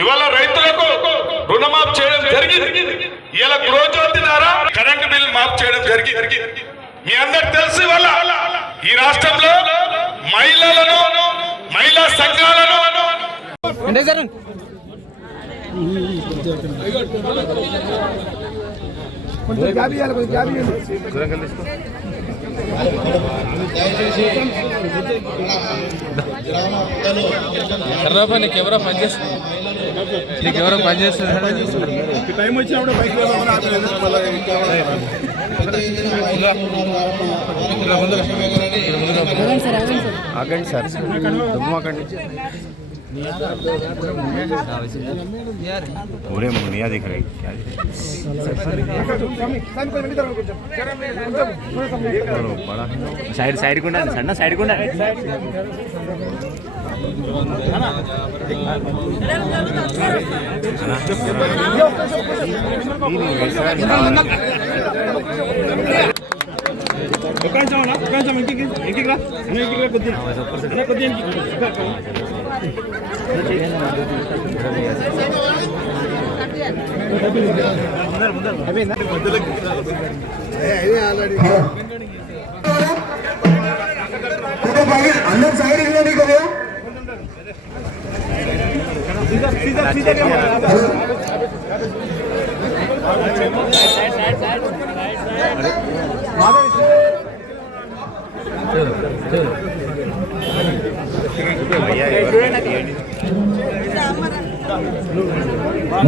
ఇవాళ రైతులకు రుణమాఫ్ చేయడం జరిగింది. ఇలా గృహజ్యోతి ద్వారా కరెంటు బిల్ మాఫ్ చేయడం జరిగింది. మీ అందరికి తెలుసు ఇవాళ ఈ రాష్ట్రంలో మహిళలను మహిళా సంఘాలను నీకెవరో పనిచేస్తుంది టైం వచ్చినప్పుడు బైక్ ఆగండి సార్ దుమ్మాకండి पूरे मुनिया दिख रही क्या साइड साइड को सन्ना साइड को अंदर साइड नहीं करो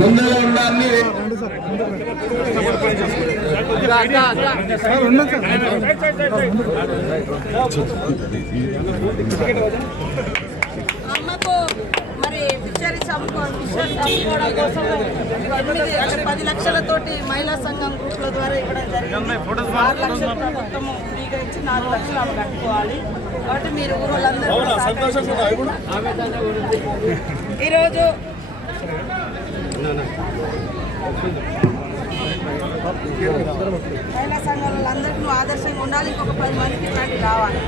ముందర ఉండాలి అమ్మకు మరి ఫిషరీస్ అమ్ముకోవడం కోసం 10 లక్షలతోటి మహిళా సంఘం గ్రూప్ల ద్వారా ఇవ్వడం జరిగింది. 6 లక్షలు మొత్తం ఫ్రీగా ఇచ్చి 4 లక్షలు ఆమె కట్టుకోవాలి. కాబట్టి మీరు ఊరోళ్ళందరూ ఈరోజు మహిళా సంఘాలలో అందరికీ నువ్వు ఆదర్శంగా ఉండాలి. ఇంకొక 10 మందికి ఇట్లాంటివి రావాలి.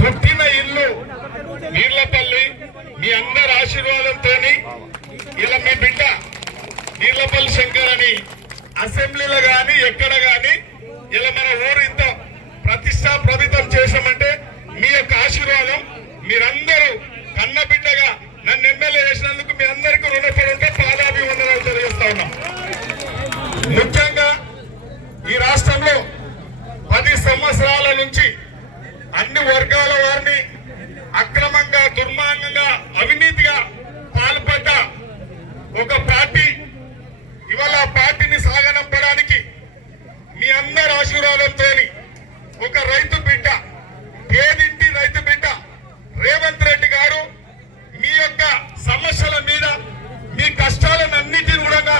పుట్టిన ఇల్లు నీర్లపల్లి మీ అందరి ఆశీర్వాదంతో ఇలా మీ బిడ్డ నీర్లపల్లి శంకర్ అని అసెంబ్లీలో గాని ఎక్కడ గాని ఇలా మన ఊరు ఇంత ప్రతిష్టాప్రభితం చేశామంటే మీ యొక్క ఆశీర్వాదం. మీరందరూ కన్న బిడ్డగా నన్ను ఎమ్మెల్యే చేసినందుకు మీ అందరికీ రుణపడి ఉంటే పాదాభివందనాలు తెలియజేస్తా ఉన్నాం. ముఖ్యంగా ఈ రాష్ట్రంలో 10 సంవత్సరాల నుంచి అన్ని వర్గాల వారిని అక్రమంగా దుర్మార్గంగా అవినీతిగా పాల్పడ్డ ఒక పార్టీ ఇవాళ ఆ పార్టీని సాగనంపడానికి మీ అందరి ఆశీర్వాదంతో ఒక రైతు బిడ్డ పేదింటి రైతు బిడ్డ రేవంత్ రెడ్డి గారు మీ యొక్క సమస్యల మీద మీ కష్టాలన్నిటిని కూడా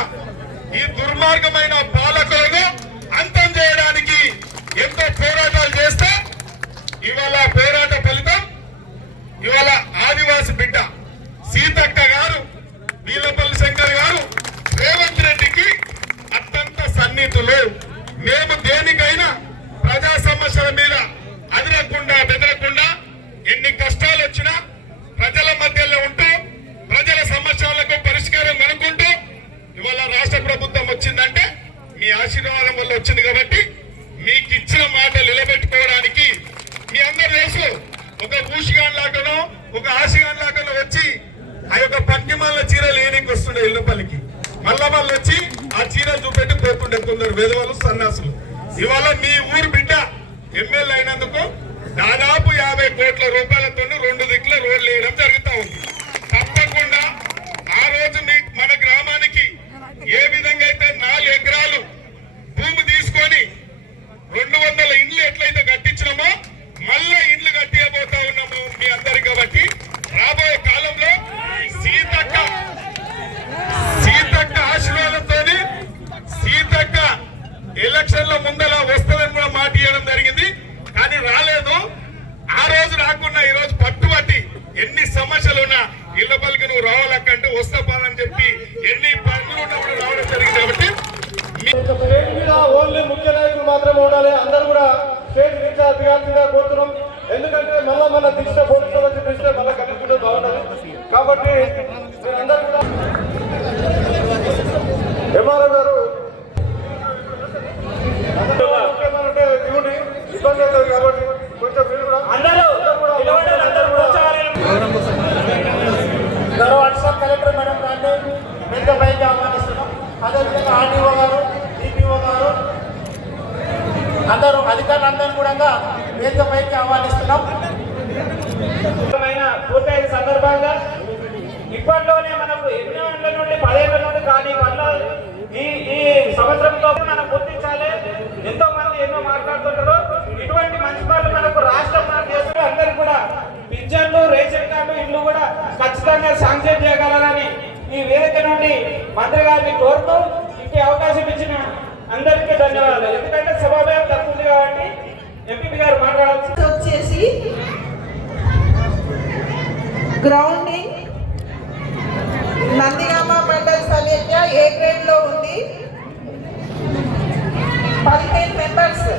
ఈ దుర్మార్గమైన పాలకులను అంతం చేయడానికి ఎంతో పోరాటాలు చేస్తే ఇవాళ పోరాట ఫలితం ఇవాళ ఆదివాసి బిడ్డ సీతక్క గారు నీలపల్లి శంకర్ గారు రేవంత్ రెడ్డికి అత్యంత సన్నిహితులు. మేము దేనికైనా ప్రజా సమస్యల మీద అదరకుండా బెదరకుండా ఎన్ని కష్టాలు వచ్చినా ప్రజల మధ్యలో ఉంటూ ప్రజల సమస్యలకు పరిష్కారం కనుక్కుంటూ ఇవాళ రాష్ట్ర ప్రభుత్వం వచ్చిందంటే మీ ఆశీర్వాదం వల్ల వచ్చింది. కాబట్టి మీకు ఇచ్చిన మాటలు నిలబెట్టుకోవడానికి మీ అందరి తెలుసు ఒక ఊషిగాన్ లాగానో ఒక ఆశిగాన్ లాగానో వచ్చి ఆ యొక్క పట్టిమాల చీరలు ఏనికి వస్తుండే ఇళ్ళపల్లికి మళ్ళా వచ్చి ఆ చీరలు చూపెట్టి పోతుండే కొందరు వేదవాళ్ళు సన్యాసులు. ఇవాళ మీ ఊరు బిడ్డ ఎమ్మెల్యే అయినందుకు దాదాపు 50 కోట్ల రూపాయలతో 2 దిక్కుల రోడ్లు వేయడం జరుగుతూ ఉంది. తప్పకుండా ఆ రోజు మన గ్రామానికి ఏ విధంగా అయితే 4 ఎకరాలు భూమి తీసుకొని 200 ఇండ్లు ఎట్లయితే కట్టించినామో మళ్ళా ఇండ్లు కట్టియబోతా ఉన్నాము మీ అందరికి. కాబట్టి రాబోయే కాలంలో సీతక్క ఆశీర్వాదంతో సీతక్క ఎలక్షన్ లో ముందర వస్తుందని కూడా మాట ఇవ్వడం జరిగింది. కానీ రాలేదు. ఆ రోజు రాకుండా ఈ రోజు పట్టుబట్టి ఎన్ని సమస్యలు ఉన్నా ఇళ్ళపల్లికి నువ్వు రావాలక్కంటే వస్తా పాలని చెప్పి ఎన్ని పనులు ఉన్నా కూడా రావడం జరిగింది. కాబట్టి ఓన్లీ ముఖ్య నాయకులు మాత్రమే ఉండాలి. అందరూ కూడా స్టేట్ ఇన్ఛార్జిగా కోరుతున్నాం. ఎందుకంటే మన దిశ పోలీసులు వచ్చి దిశ మళ్ళీ కనిపించే బాగుంటుంది. కాబట్టి మీరందరూ కూడా ఎంఆర్ఓ గారు ముఖ్యమంటే దిగుడి ఇబ్బంది అవుతుంది. కాబట్టి కొంచెం మీరు కూడా గౌరవ అడిషనల్ కలెక్టర్ మేడం గారిని పెద్ద పైకి ఆహ్వానిస్తున్నాం. అదేవిధంగా ఆర్డీఓ గారు డిపిఓ గారు అందరూ అధికారులందరూ కూడా వేదిక పైకి ఆహ్వానిస్తున్నాం. పూర్తయిన సందర్భంగా ఇప్పట్లోనే మనకు 8 ఏళ్ల నుండి 10 ఏళ్ల నుండి కానీ ఈ సంవత్సరంలో మనం గుర్తించాలి. ఎంతో మంది ఎన్నో మాట్లాడుతుంటారు. ఇటువంటి మంచి పనులు మనకు రాష్ట్రం చేస్తూ అందరికి కూడా పింఛన్లు రేషన్ కార్డు ఇల్లు కూడా ఖచ్చితంగా శాంక్షన్ చేయగలరని ఈ వేదిక నుండి మంత్రి గారిని కోరుతూ ఇంకే అవకాశం ఇచ్చిన అందరికీ ధన్యవాదాలు. ఎందుకంటే సభాభయం తక్కువ కాబట్టి ఎంపీ గారు మాట్లాడాల్సి వచ్చేసి గ్రౌండింగ్ నందిగామ మండల్ సమైక్య ఏ గ్రేడ్ లో ఉంది. 15 మెంబర్స్.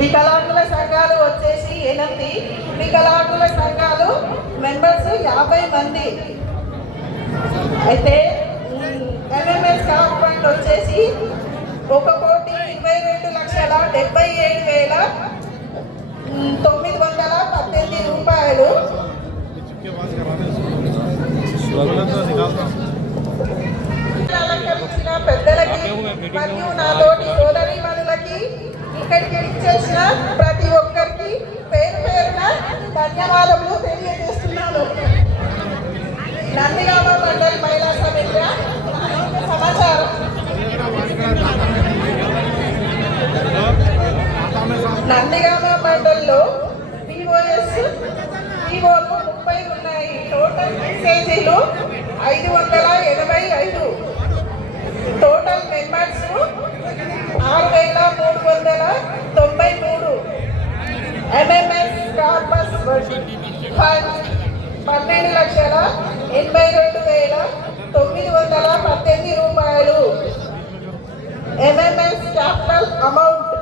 వికలాంగుల సంఘాలు వచ్చేసి 8. వికలాంగుల సంఘాలు మెంబర్స్ 50 మంది. అయితే ఎంఎంఎస్ కాంపౌండ్ వచ్చేసి 1,22,77,918 రూపాయలు. అలంకరించిన పెద్దలకి మరియు నాతోటి సోదరీమణులకి ఇక్కడికి ఇచ్చేసిన ప్రతి ఒక్కరికి పేరు పేరున ధన్యవాదములు తెలియజేస్తున్నాను. టోటల్ మెసేజీలు 585. Total members 6393. MMS corpus fund 12,82,918 రూపాయలు. MMS capital amount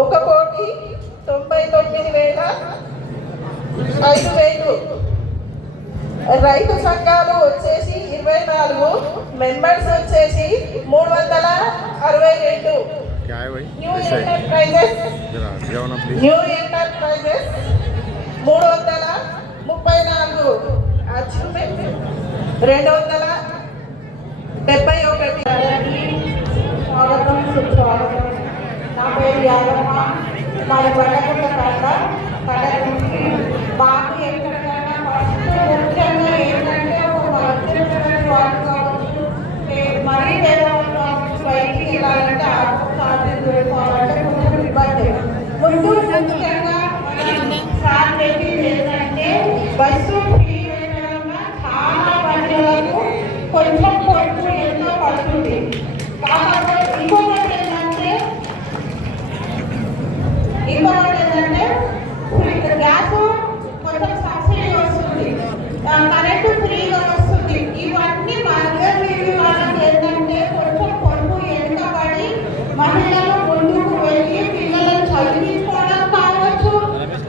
1,99,05,000. రైతు సంఘాలు వచ్చేసి 24, మెంబర్స్ వచ్చేసి 362. क्या है भाई న్యూ ఎంటర్ప్రైజెస్ जरा जाओ प्लीज 334. అచీవ్మెంట్ 271. స్వాగతం సుస్వాగతం. నా పేరు యాదమ్మ. మాది బండగుంట మాకు ఎక్కడికైనా ఫస్ట్ ముఖ్యంగా ఏంటంటే ఒక మధ్యతరగతి వాళ్ళు కావచ్చు, మరీ పేదవాళ్ళు కావచ్చు, బయటికి వెళ్ళాలంటే ఆర్థిక వెళ్ళిపోవాలంటే కొంచెం ఇబ్బంది. ముఖ్యంగా సార్ చెప్పింది ఏంటంటే బస్సు ఫ్రీ వెళ్ళడంగా చాలా బండ్లకు కొంచెం పొట్టు ఎంతో పడుతుంది. కాకపోతే ఇంకొకటి ఏంటంటే గ్యాస్ కొంచెం సబ్సిడీ వస్తుంది, కరెంటు ఫ్రీగా వస్తుంది. ఇవన్నీ మధ్యతరగతి వాళ్ళకి ఏంటంటే కొంచెం పొట్టు వెనుకబడి మహిళలు ముందుకు వెళ్ళి పిల్లలను చదివించుకోవడం కావచ్చు,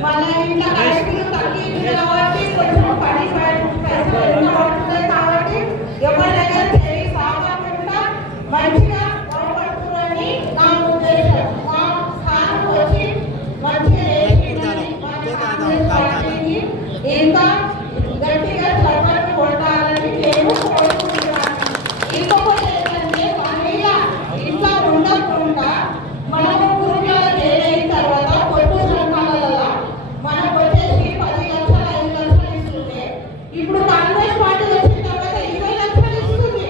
మన ఇంట్లో కరెంటులు తగ్గింది కాబట్టి కొంచెం పైసలు పడుతుంది కాబట్టి ఎవరి దగ్గర చేయి సాగకుండా మంచిగా బాగుపడుతుందని నా ఉద్దేశం. మా స్థానం వచ్చి మంచిగా ఇంకా గట్టిగా చప్పట్లు కొట్టాలని నేను కోరుకుంటున్నాను. ఇంకొకటి ఏంటంటే మహిళ ఇంట్లో ఉండకుండా మనము గురువులలో చేరిన తర్వాత పొట్టు సంఘాలలో మనకు వచ్చేసి 10 లక్షలు 5 లక్షలు ఇస్తుంది. ఇప్పుడు కాంగ్రెస్ పార్టీ వచ్చిన తర్వాత 20 లక్షలు ఇస్తుంది.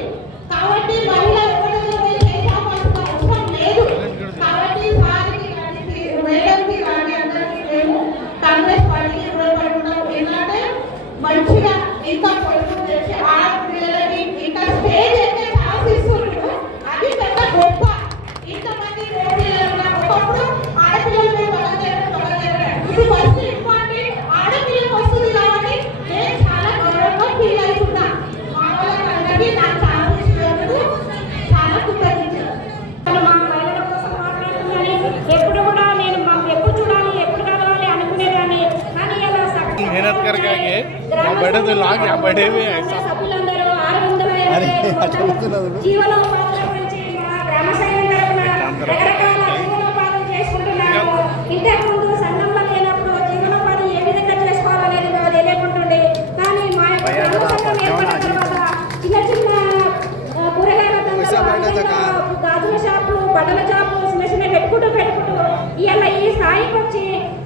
కాబట్టి మహిళ ఎవరితో చేయాల్సిన అవసరం లేదు. కాబట్టి సార్కి కానీ మేడంకి కానీ అందరికీ మేము కాంగ్రెస్ పార్టీకి రుణపడుతున్నాం. ఏంటంటే మంచిగా ఇంకా పొడుగు చేసి ఆడపిల్లలకి ఇంకా స్టేజ్ అయితే ఆశిస్తున్నాడు. అది పెద్ద గొప్ప. ఇంతమంది ఒకప్పుడు ఆడపిల్లలు ఇప్పుడు ఫస్ట్ ఇంపార్టెంట్ ఆడపిల్లలకు వస్తుంది కాబట్టి నేను చాలా గౌరవంగా ఫీల్ అవుతున్నా. మా వాళ్ళకి నాకు చాలా చాలా కృతజ్ఞతలు. మా మహిళల కోసం మాట్లాడుతున్నాను. ఎప్పుడు కూడా నేను ఎప్పుడు చూడాలి ఎప్పుడు కావాలి అనుకునేదాన్ని. కానీ ఇలా मेहनत करके आगे बड़े तो लाग या बड़े में ऐसा సభ్యులందరూ 650 జీవనోపాధుల గురించి మా గ్రామ సంఘం తరపున రకరకాల జీవనోపాధులు చేసుకుంటున్నాము. ఇంతకుముందు సంఘంలో లేనప్పుడు జీవనోపాధి ఏ విధంగా చేసుకోవాలనేది మేము తెలియకుంటుండే. కానీ మా యొక్క గ్రామ సంఘం ఏర్పడిన తర్వాత చిన్న చిన్న కూరగాయల దండలు, గాజుల షాపులు, బట్టల షాపులు చిన్న చిన్న పెట్టుకుంటూ ఇలా ఈ స్థాయికి వచ్చి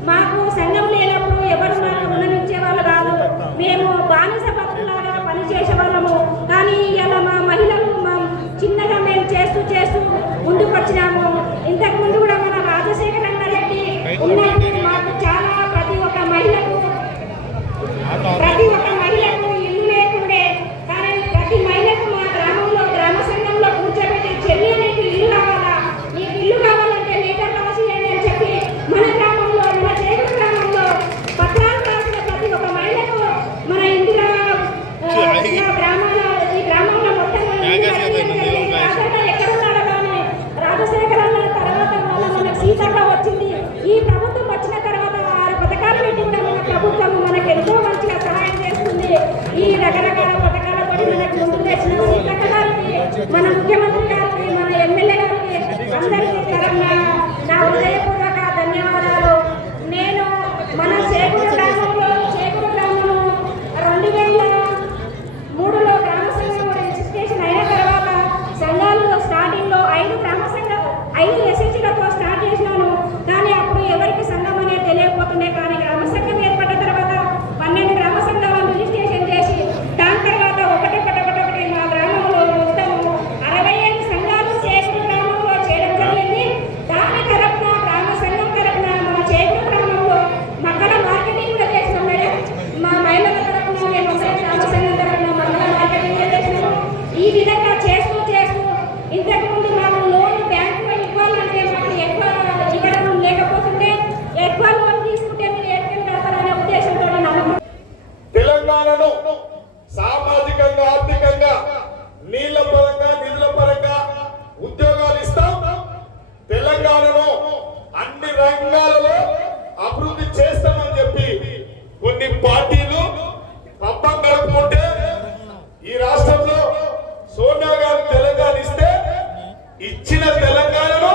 మాకు సంఘం లేనప్పుడు ఎవరు మాకు రుణమిచ్చే వాళ్ళు కాదు. మేము బానిస పద్ధతిలాగా పనిచేసే వాళ్ళము. కానీ ఇలా మా మహిళలు చిన్నగా మేము చేస్తూ ముందుకు వచ్చినాము. ఇంతకుముందు కూడా మన రాజశేఖర రెడ్డి ఉన్నప్పుడు మాకు చాలా ప్రతి ఒక్క మహిళకు ఇల్లు లేకుండే. కానీ ప్రతి మహిళకు మా గ్రామంలో గ్రామ సంఘంలో కూర్చోబెట్టి చెల్లి నీకు ఇల్లు కావాలా, నీకు ఇల్లు కావాలంటే లెటర్ రాసి అని చెప్పి మన గ్రామంలో మన చేకూరు గ్రామంలో పత్రాలు రాసిన ప్రతి ఒక్క మహిళకు మన ఇందిరా ఈ గ్రామంలో మొత్తం ఎక్కడున్నాడో కానీ రాజశేఖర తర్వాత మనకు సీతక్క వచ్చింది. ఈ ప్రభుత్వం వచ్చిన తర్వాత 6 పథకాలు పెట్టి కూడా మన ప్రభుత్వం మనకు ఎంతో మంచిగా సహాయం చేస్తుంది. ఈ రకరకాల పథకాలతో మనకు ముందుకు తెచ్చిన సీతక్క గారికి, మన ముఖ్యమంత్రి గారికి, మన ఎమ్మెల్యే గారికి అందరికీ తరఫున నా హృదయపూర్వక ధన్యవాదాలు. నేను మన చేకూరు గ్రామంలో 2003లో గ్రామ సంఘం రిజిస్ట్రేషన్ అయిన తర్వాత సంఘాలు స్టార్టింగ్లో 5 ఎస్ఎస్సీలతో స్టార్ట్ చేసినాను. కానీ అప్పుడు ఎవరికి సంఘం అనేది తెలియకపోతుండే. కానీ గ్రామ సంఘం ఏర్పడిన తర్వాత 12 గ్రామ సంఘాలను రిజిస్ట్రేషన్ చేసి దాని తర్వాత ఒకటి మా గ్రామంలో మొత్తం 60 నీళ్ల పరంగా నిధుల పరంగా ఉద్యోగాలు ఇస్తాం. తెలంగాణను అన్ని రంగాలలో అభివృద్ధి చేస్తామని చెప్పి కొన్ని పార్టీలు పబ్బం గడుపుకుంటే ఈ రాష్ట్రంలో సోనియా గాంధీ తెలంగాణ ఇస్తే ఇచ్చిన తెలంగాణను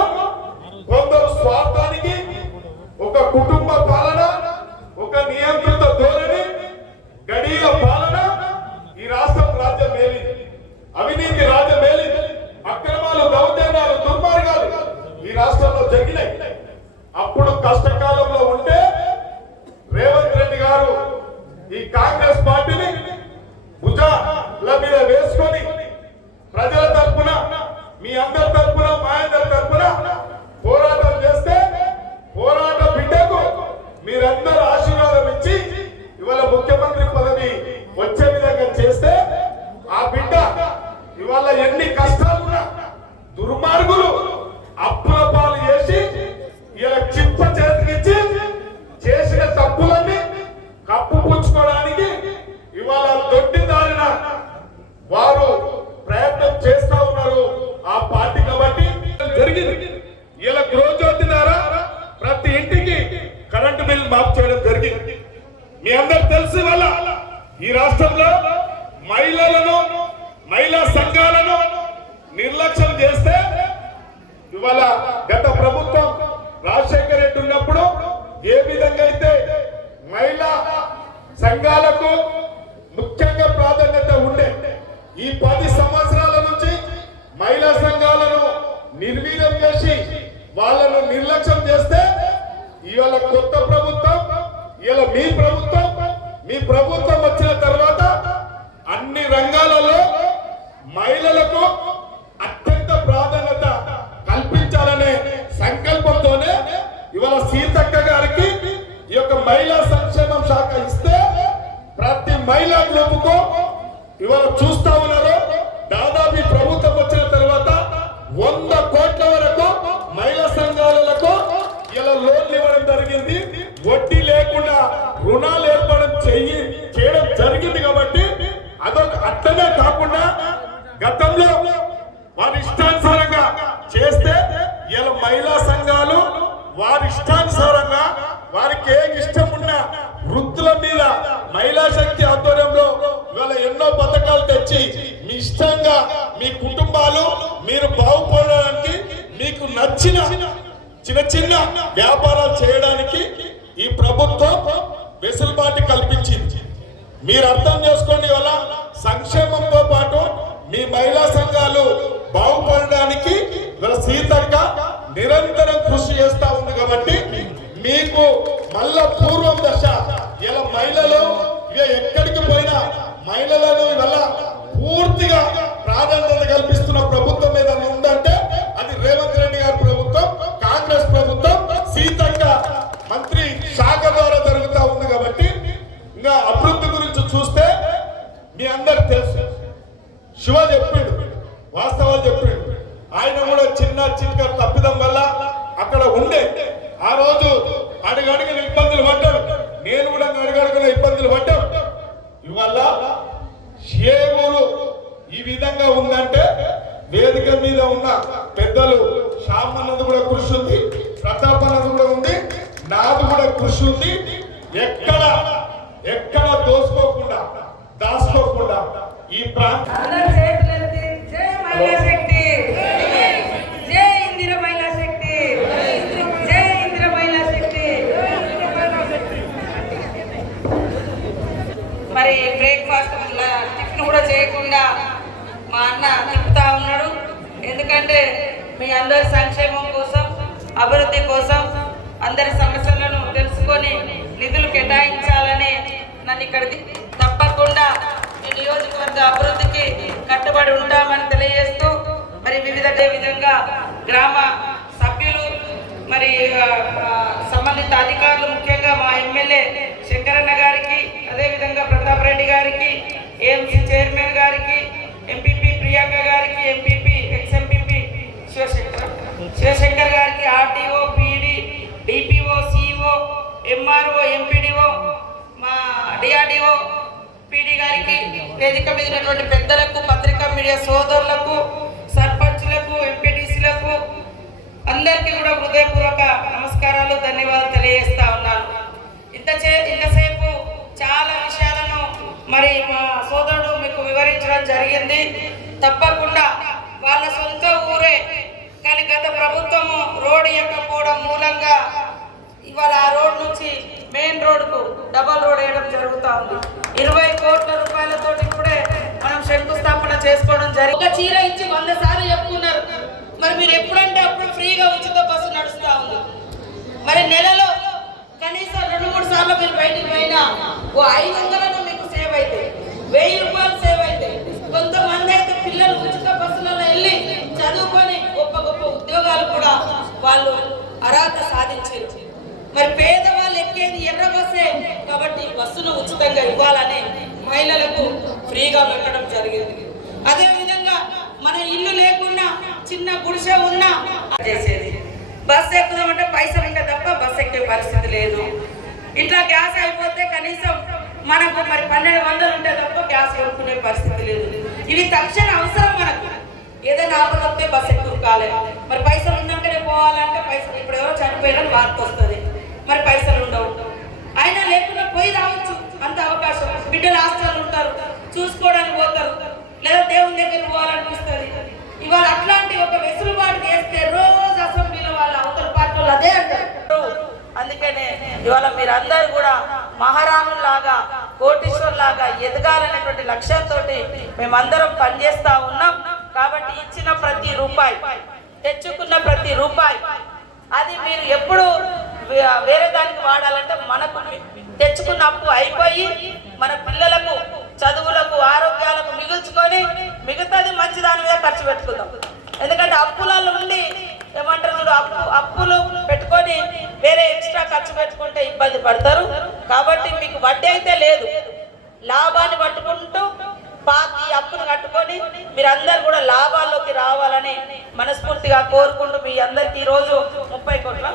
కొందరు స్వార్థానికి ఒక కుటుంబ పాలన, ఒక నియంత్రిత ధోరణి, గడియ పాలన ఈ రాష్ట్రం రాజ్యం మేలింది. అవినీతి రాజ్యం మేలింది. అక్రమాలు, దౌర్జన్యాలు, దుర్మార్గాలు ఈ రాష్ట్రంలో జరిగినాయి. అప్పుడు కష్టకాలంలో ఉంటే రేవంత్ రెడ్డి గారు ఈ కాంగ్రెస్ పార్టీని భుజాల మీద వేసుకొని ప్రజల తరపున, మీ అందరి తరపున, మా అందరి తరపున పోరాటం చేస్తే పోరాట బిడ్డకు మీరందరూ ఆశీర్వాదం ఇచ్చి ఇవాళ ముఖ్యమంత్రి పదవి వచ్చే విధంగా చేస్తే ఆ బిడ్డ ఇవాళ ఎన్ని కష్టాలున్నా దుర్మార్గులు అప్పుల పాలు చేసి ఇలా చిప్ప చేతికిచ్చి చేసిన తప్పులన్నీ కప్పుపుచ్చుకోవడానికి ఇవాళ దొడ్డిదారిన వారు ప్రయత్నం చేస్తా ఉన్నారు ఆ పార్టీ. కాబట్టి జరిగింది. ఇలా గృహజ్యోతి ద్వారా ప్రతి ఇంటికి కరెంటు బిల్ మాఫ్ చేయడం జరిగింది. మీ అందరు తెలిసి వల్ల ఈ రాష్ట్రంలో మహిళలను, మహిళా సంఘాలను నిర్లక్ష్యం చేస్తే ఇవాళ గత ప్రభుత్వం రాజశేఖర రెడ్డి ఉన్నప్పుడు ఏ విధంగా అయితే మహిళా సంఘాలకు ముఖ్యంగా ప్రాధాన్యత ఉండే, ఈ 10 సంవత్సరాల నుంచి మహిళా సంఘాలను నిర్వీర్యం చేసి వాళ్ళను నిర్లక్ష్యం చేస్తే ఇవాళ కొత్త ప్రభుత్వం, ఇవాళ మీ ప్రభుత్వం వచ్చిన తర్వాత అన్ని రంగాలలో మహిళలకు అత్యంత ప్రాధాన్యత కల్పించాలనే సంకల్పంతోనే ఇవాళ సీతక్క గారికి ఈ యొక్క మహిళా సంక్షేమం శాఖ ఇస్తే ప్రతి మహిళా గ్రూపుకు ఇవాళ చూస్తా ఉన్నారు. దాదాపు ఈ ప్రభుత్వం వచ్చిన తర్వాత 100 కోట్ల వరకు మహిళా సంఘాలకు ఇలా లోన్లు ఇవ్వడం జరిగింది. వడ్డీ లేకుండా రుణాలు ఏర్పడడం చేయడం జరిగింది. కాబట్టి అదొక అట్లనే కాకుండా గతంలో వారి ఇష్టానుసారంగా చేస్తే ఇలా మహిళా సంఘాలు వారి ఇష్టానుసారంగా వారికి ఏ ఇష్టం ఉన్న వృత్తుల మీద మహిళా శక్తి ఆధ్వర్యంలో ఇవాళ ఎన్నో పథకాలు తెచ్చి మీ ఇష్టంగా మీ కుటుంబాలు మీరు బాగుపడడానికి మీకు నచ్చిన చిన్న చిన్న వ్యాపారాలు చేయడానికి ఈ ప్రభుత్వం వెసులుబాటు కల్పించింది. మీరు అర్థం చేసుకోండి. ఇవాళ సంక్షేమంతో పాటు మీ మహిళా సంఘాలు బాగుపడడానికి సీతక్క నిరంతరం కృషి చేస్తా ఉంది. కాబట్టి మీకు మళ్ళా పూర్వం దశ ఇలా మహిళలు ఎక్కడికి పోయినా మహిళలను ఇవాళ పూర్తిగా ప్రాధాన్యత కల్పిస్తున్న ప్రభుత్వం ఏదైనా ఉందంటే అది రేవంత్ రెడ్డి గారి ప్రభుత్వం, కాంగ్రెస్ ప్రభుత్వం, సీతక్క మంత్రి శాఖ ద్వారా జరుగుతూ ఉంది. కాబట్టి ఇంకా అభివృద్ధి గురించి చూస్తే మీ అందరికి తెలుసు. శివ చెప్పిండు, వాస్తవాలు చెప్పిండు. ఆయన కూడా చిన్న తప్పిదం వల్ల అక్కడ ఉండే ఆ రోజు అడుగడుగున ఇబ్బందులు పడ్డాడు. నేను కూడా అడుగడుగున ఇబ్బందులు పడ్డాను. ఇవాళ ఏ ఊరు ఈ విధంగా ఉందంటే వేదిక మీద ఉన్న పెద్దలు శ్యామ్ అన్నది కూడా కృషి ఉంది, ప్రతాప్ అన్నది కూడా ఉంది, నాది కూడా కృషి ఉంది. ఎక్కడ దోసుకోకుండా దాచుకోకుండా ఈ ప్రాంతం మరి బ్రేక్ఫాస్ట్ టిఫిన్ కూడా చేయకుండా మా అన్న తిప్పుతా ఉన్నాడు. ఎందుకంటే మీ అందరి సంక్షేమం కోసం, అభివృద్ధి కోసం, అందరి సమస్యలను తెలుసుకొని నిధులు కేటాయించాలని నన్ను ఇక్కడికి తప్పకుండా ఈ నియోజకవర్గ అభివృద్ధికి కట్టుబడి ఉంటామని తెలియజేస్తూ మరి విధంగా గ్రామ సభ్యులు మరి సంబంధిత అధికారులు ముఖ్యంగా మా ఎమ్మెల్యే శంకరన్న గారికి, అదేవిధంగా ప్రతాప్ రెడ్డి గారికి, ఏఎంసీ చైర్మన్ గారికి, ఎంపీపీ ప్రియాంక గారికి, ఎంపీపీ ఎక్స్ఎంపీపీ శివశంకర్ గారికి, RTO, PD, DPO, CEO, MRO, MPDO, మా డిఆర్డిఓ, పీడీ గారికి గారికి, వేదిక మీద ఉన్నటువంటి పెద్దలకు, పత్రికా మీడియా సోదరులకు, సర్పంచులకు, ఎంపీటీసీలకు అందరికీ కూడా హృదయపూర్వక నమస్కారాలు, ధన్యవాదాలు తెలియజేస్తా ఉన్నాను. ఇంతసేపు చాలా విషయాలను మరి మా సోదరుడు మీకు వివరించడం జరిగింది. తప్పకుండా వాళ్ళ సొంత ఊరే కానీ గత ప్రభుత్వము రోడ్డు ఇవ్వకపోవడం మూలంగా ఇవాళ ఆ రోడ్ నుంచి మెయిన్ రోడ్డుకు డబల్ రోడ్ వేయడం జరుగుతూ ఉంది. 20 కోట్ల రూపాయలతో ఇప్పుడే మనం శంకుస్థాపన చేసుకోవడం జరిగింది. ఒక చీర ఇచ్చి 100 సార్లు చెప్పుకున్నారు. మరి మీరు ఎప్పుడంటే అప్పుడు ఫ్రీగా ఉచిత బస్సు నడుస్తూ ఉంది. మరి నెలలో కనీసం 2-3 సార్లు మీరు బయటికి పోయినా 500 మీకు సేవ్ అవుతాయి, 1000 రూపాయలు సేవ్ అవుతాయి. కొంతమంది అయితే పిల్లలు ఉచిత బస్సులలో వెళ్ళి చదువుకొని గొప్ప గొప్ప ఉద్యోగాలు కూడా వాళ్ళు అర్హత సాధించారు. మరి పేదవాళ్ళు ఎక్కేది ఎర్ర బస్సే కాబట్టి బస్సును ఉచితంగా ఇవ్వాలని మహిళలకు ఫ్రీగా పెట్టడం జరిగింది. అదేవిధంగా మన ఇల్లు లేకున్నా చిన్న గుడిసె ఉన్నా చేసేది. బస్సు ఎక్కుదామంటే పైసలు ఉంటే తప్ప బస్సు ఎక్కే పరిస్థితి లేదు. ఇంట్లో గ్యాస్ అయిపోతే కనీసం మనకు మరి 1200 ఉంటే తప్ప గ్యాస్ కొనుక్కునే పరిస్థితి లేదు. ఇవి తక్షణ అవసరం మనకు. ఏదైనా ఆపద వస్తే బస్సు ఎక్కువ కాలేదు. మరి పైసలు ఉన్నాకనే పోవాలంటే పైసలు ఇప్పుడు ఎవరో చనిపోయినా వార్త వస్తుంది, మరి పైసలు ఉండవు. అయినా లేకుండా పోయి రావచ్చు, అంత అవకాశం. బిడ్డలు హాస్టల్ ఉంటారు, చూసుకోవడానికి పోతారు, లేదా దేవుని దగ్గరికి పోవాలనిపిస్తుంది. ఇవాళ అట్లాంటి ఒక వెసులుబాటు చేస్తే రోజు అసెంబ్లీలో వాళ్ళ అవతల పార్టీలు అదే అంటారు. అందుకనే ఇవాళ మీరందరూ కూడా మహారాణులాగా, కోటీశ్వర్లాగా ఎదగాలనేటువంటి లక్ష్యంతో మేమందరం పనిచేస్తా ఉన్నాం. కాబట్టి ఇచ్చిన ప్రతి రూపాయి, తెచ్చుకున్న ప్రతి రూపాయి అది మీరు ఎప్పుడు వేరే దానికి వాడాలంటే మనకు తెచ్చుకున్న అప్పు అయిపోయి మన పిల్లలకు చదువులకు, ఆరోగ్యాలకు మిగుల్చుకొని మిగతాది మంచి దాని మీద ఖర్చు పెట్టుకుందాం. ఎందుకంటే అప్పులలో ఉండి ఏమంటారు చూడు, అప్పులు పెట్టుకొని వేరే ఎక్స్ట్రా ఖర్చు పెట్టుకుంటే ఇబ్బంది పడతారు. కాబట్టి మీకు వడ్డీ అయితే లేదు, లాభాన్ని పట్టుకుంటూ పాతి అప్పును కట్టుకొని మీరందరూ కూడా లాభాల్లోకి రావాలని మనస్ఫూర్తిగా కోరుకుంటూ మీ అందరికి ఈ రోజు 30 కోట్ల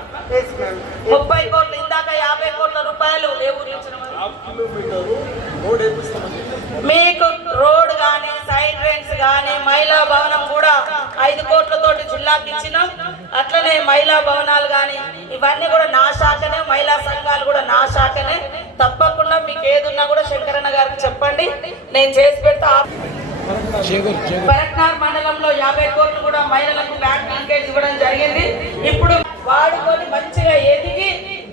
ఇందాక 50 కోట్ల రూపాయలు ఏ ఊర్లు ఇచ్చిన మీకు రోడ్ కానీ, సైడ్ డ్రైన్స్ కానీ, మహిళా భవనం కూడా 5 కోట్లతోటి జిల్లాకి ఇచ్చినాం. అట్లనే మహిళా భవనాలు కానీ ఇవన్నీ కూడా నా శాఖనే, మహిళా సంఘాలు కూడా నా శాఖనే. తప్పకుండా మీకు ఏదున్నా కూడా శంకరన్న గారికి చెప్పండి, నేను చేసి పెడతా. భరత్నార్ మండలంలో 50 కోట్లు కూడా మహిళలకు బ్యాంక్ లింకేజ్ ఇవ్వడం జరిగింది. ఇప్పుడు వాడుకొని మంచిగా ఎదిగి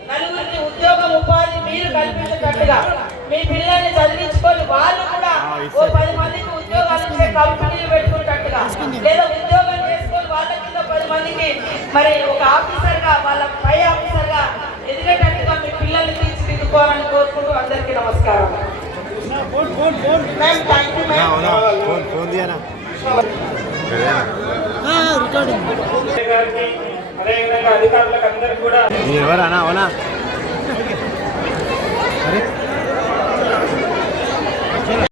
నలుగురికి ఉద్యోగం, ఉపాధి మీరు కల్పించేటట్టుగా మీ పిల్లల్ని చదివించుకొని వాళ్ళు కూడా ఓ 10 మందికి ఉద్యోగాలు ఇచ్చే కంపెనీలు పెట్టుకునేటట్టుగా, లేదా ఉద్యోగం చేసుకొని వాళ్ళ కింద 10 మందికి మరి ఒక ఆఫీసర్గా, వాళ్ళ పై ఆఫీసర్గా ఎదిగేటట్టుగా మీ పిల్లల్ని తీర్చిదిద్దుకోవాలని కోరుకుంటూ అందరికీ నమస్కారం. అదేవిధంగా అధికారులకు అందరికీ కూడా ఎవరన్నా